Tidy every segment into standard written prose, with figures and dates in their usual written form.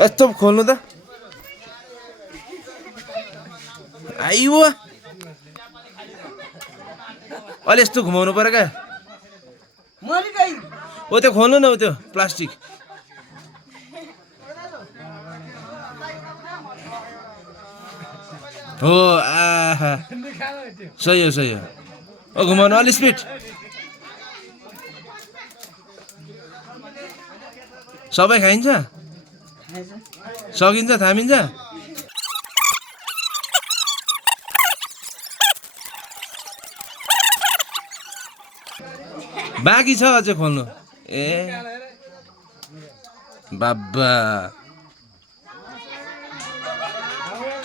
यस्तो खोल्नु त आइयो अलि यस्तो घुमाउनु पर्यो क्या ओ त्यो खोल्नु न त्यो प्लास्टिक हो आहा सही हो ओ घुमाउनु अलि स्पिड सबै खाइन्छ सकिन्छ थामिन्छ बाँकी छ अझै खोल्नु ए बाबा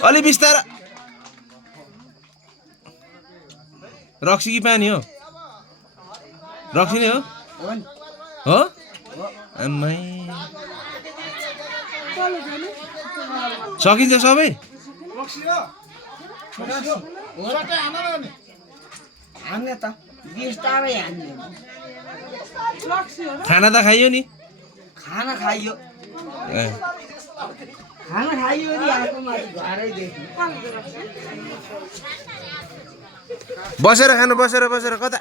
अलि बिस्तार रक्सी कि पानी हो रक्सी नै हो आम्मै सकिन्छ सबै खाना त खाइयो नि खाना खाइयो बसेर खानु बसेर कता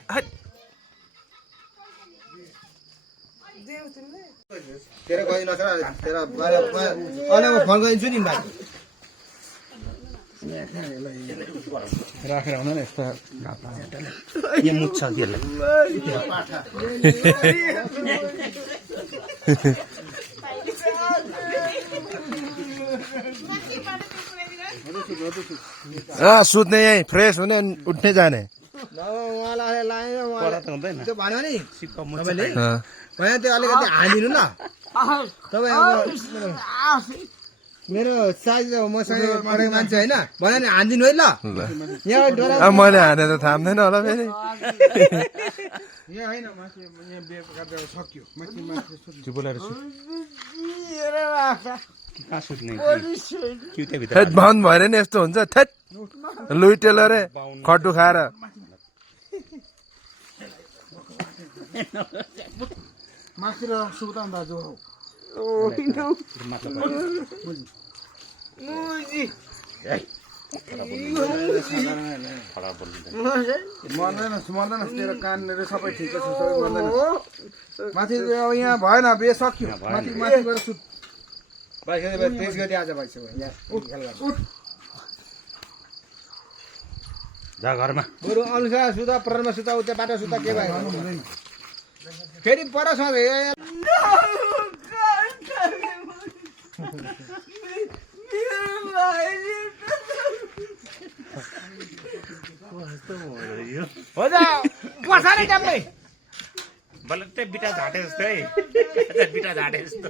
तेरो गइ नखरा तेरो अहिले म फोन गरिदिन्छु नि भाइ राखेर आउनु न यस्तो यो मुछ त्यसले सुत्ने यही फ्रेस हुने उठ्ने जाने उहाँलाई लाएर पर त हुँदैन त्यो भन्यो नि सिक्का मुछ तपाईँले यहाँ त्यो अलिकति हालिदिनु न तपाईँ अब मेरो साइज मसँग पढेको मान्छे होइन भन्यो नि हानिदिनु है ल यहाँ डोरा अब मैले हाने त थाम्दैन होला फेरि यहाँ होइन मान्छे यहाँ बिहे गर्दा सक्यो मान्छे त्यो बोलाएर सुत कहाँ सुत्ने क्युटेभित्र थेट बन्द भएर नि यस्तो हुन्छ थेट लुई टेलरे खट्टु खाएर माथि र सुता दाजु मर्दैन तेरो कानहरू सबै ठिकै छ सबै गर्दैन माथि अब यहाँ भएन बिहे सक्यो माथि गएर सुत तेज गरी आज भइसक्यो जा घरमा बरु अनुसार सुता परमा सुता उता बाटो सुता के भयो फेरि पर हो जा पछाडि टप्पै बल्ल बिटा झाटे जस्तो है बिटा झाटे जस्तो